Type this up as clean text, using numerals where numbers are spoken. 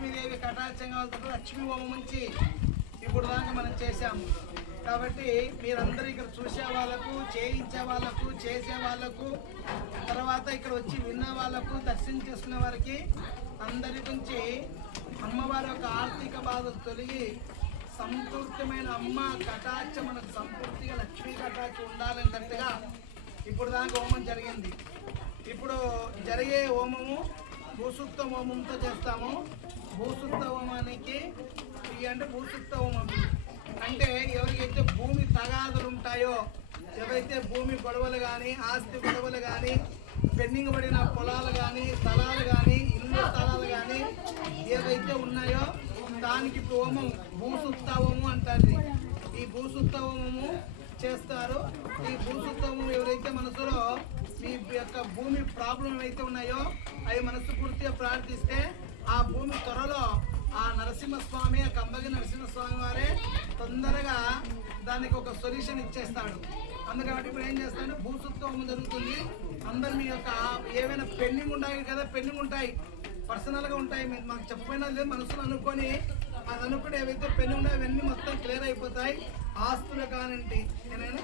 లక్ష్మీదేవి కటాక్షంగా లక్ష్మీ హోమం నుంచి ఇప్పుడు దాకా మనం చేశాము. కాబట్టి మీరందరూ ఇక్కడ చూసే వాళ్ళకు, చేయించే వాళ్ళకు, చేసే వాళ్ళకు, తర్వాత ఇక్కడ వచ్చి విన్న వాళ్ళకు, దర్శనం చేసుకునే వారికి అందరి గురించి అమ్మవారి యొక్క ఆర్థిక బాధలు తొలగి సంపూర్ణమైన అమ్మ కటాక్ష మనకు సంపూర్తిగా లక్ష్మీ కటాక్ష ఉండాలన్నట్టుగా ఇప్పుడు దాకా హోమం జరిగింది. ఇప్పుడు జరిగే హోమము భూసూక్త హోమంతో చేస్తాము. భూసూక్త హోమానికి అంటే భూసూక్త హోమం అంటే ఎవరికైతే భూమి తగాదులు ఉంటాయో, ఎవరైతే భూమి గొడవలు కానీ, ఆస్తి గొడవలు కానీ, పెండింగ్ పడిన పొలాలు కానీ, స్థలాలు కానీ, ఇల్లు స్థలాలు కానీ ఏవైతే ఉన్నాయో దానికి ఇప్పుడు హోమం భూసూక్త హోమం అంటారు. ఈ భూసూక్త హోమము చేస్తారు. ఈ భూసూక్త హోమం ఎవరైతే మనసులో మీ యొక్క భూమి ప్రాబ్లం అయితే ఉన్నాయో అవి మనస్ఫూర్తిగా ప్రార్థిస్తే ఆ భూమి త్వరలో ఆ నరసింహస్వామి, ఆ కంబగి నరసింహస్వామి వారే తొందరగా దానికి ఒక సొల్యూషన్ ఇచ్చేస్తాడు. అందుకని ఇప్పుడు ఏం చేస్తాడు, భూసూక్త హోమం జరుగుతుంది. అందరు మీ యొక్క ఏవైనా పెండింగ్ ఉంటాయి కదా, పెండింగ్ ఉంటాయి, పర్సనల్గా ఉంటాయి, మాకు చెప్పినా లేదు మనసులో అనుకొని అది అనుకుంటే ఏవైతే పెండింగ్ ఉన్నాయో అవన్నీ మొత్తం క్లియర్ అయిపోతాయి. ఆస్తులు కానింటి నేనైనా